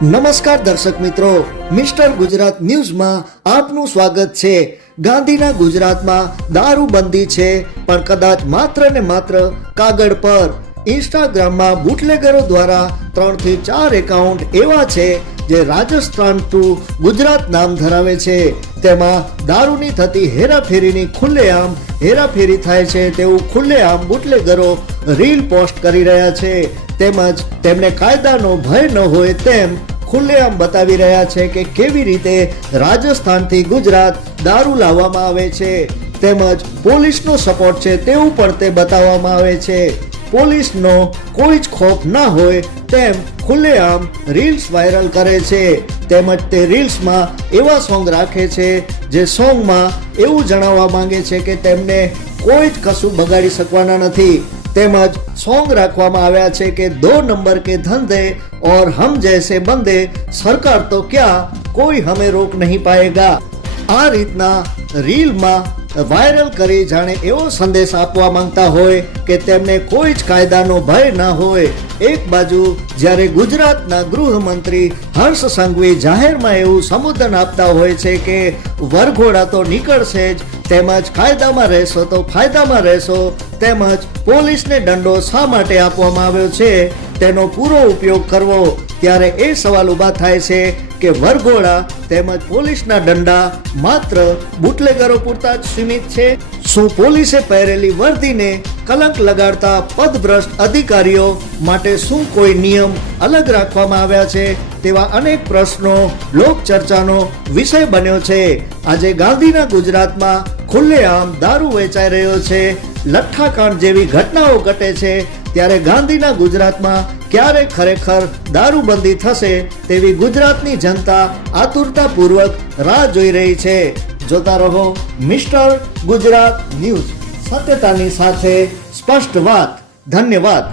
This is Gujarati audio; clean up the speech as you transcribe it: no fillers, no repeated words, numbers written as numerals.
નમસ્કાર દર્શક મિત્રો, મિસ્ટર ગુજરાત ન્યૂઝમાં આપનું સ્વાગત છે। ગાંધીના ગુજરાતમાં દારૂબંધી છે, પણ કદાચ માત્ર ને માત્ર કાગળ પર। ઇન્સ્ટાગ્રામમાં બુટલેગરો દ્વારા 3 થી 4 એકાઉન્ટ એવા છે જે રાજસ્થાન ટુ ગુજરાત નામ ધરાવે છે। તેમાં દારૂની થતી હેરાફેરીની ખુલ્લેઆમ હેરાફેરી થાય છે તેવું ખુલ્લેઆમ બુટલેગરો રીલ પોસ્ટ કરી રહ્યા છે, તેમજ તેમને કાયદાનો ભય ન હોય તેમ ખુલ્લેઆમ બતાવી રહ્યા છે કે કેવી રીતે રાજસ્થાનથી ગુજરાત દારૂ લાવવામાં આવે છે, તેમજ પોલીસનો સપોર્ટ છે તેવું પણ તે બતાવવામાં આવે છે। પોલીસનો કોઈ જ ખોફ ના હોય તેમ ખુલ્લેઆમ રીલ્સ વાયરલ કરે છે, તેમજ તે રીલ્સમાં એવા સોંગ રાખે છે જે સોંગમાં એવું જણાવવા માંગે છે કે તેમને કોઈ જ કશું બગાડી શકવાના નથી, તેમજ સોંગ રાખવામાં આવ્યા છે કે 2 નંબર કે ધંધે और हम जैसे बंदे सरकार तो क्या कोई हमें रोक नहीं पाएगा। આ રીતના રીલમાં વાયરલ કરી જાણે એવો સંદેશ આપવા માંગતા હોય કે તેમને કોઈ જ કાયદાનો ભય ના હોય। એક બાજુ જ્યારે ગુજરાતના ગૃહમંત્રી હર્ષ સંઘવી જાહેરમાં એવું સંબોધન આપતા હોય છે કે વરઘોડા તો નીકળશે જ, તેમજ કાયદામાં રહેશો તો ફાયદામાં રહેશો, તેમજ પોલીસને દંડો શા માટે આપવામાં આવ્યો છે તેનો પૂરો ઉપયોગ કરવો, ત્યારે એ સવાલ ઊભા થાય છે કે વરઘોડા તેમજ પોલીસના દંડા માત્ર બુટલેગરો પૂરતા જ સીમિત છે? શું પોલીસે પહેરેલી વર્દીને કલંક લગાડતા પદભ્રષ્ટ અધિકારીઓ માટે શું કોઈ નિયમ અલગ રાખવામાં આવ્યા છે? તેવા અનેક પ્રશ્નો લોક ચર્ચાનો વિષય બન્યો છે। આજે ગાંધીના ગુજરાતમાં ખુલ્લેઆમ દારૂ વેચાઈ રહ્યો છે, લઠ્ઠાકાંડ જેવી ઘટનાઓ ઘટે છે, ત્યારે ગાંધીના ગુજરાતમાં ક્યારે ખરેખર દારૂબંધી થશે તેવી ગુજરાતની જનતા આતુરતાપૂર્વક રાહ જોઈ રહી છે। જોતા રહો મિસ્ટર ગુજરાત ન્યૂઝ, સત્યતાની સાથે સ્પષ્ટ વાત। ધન્યવાદ।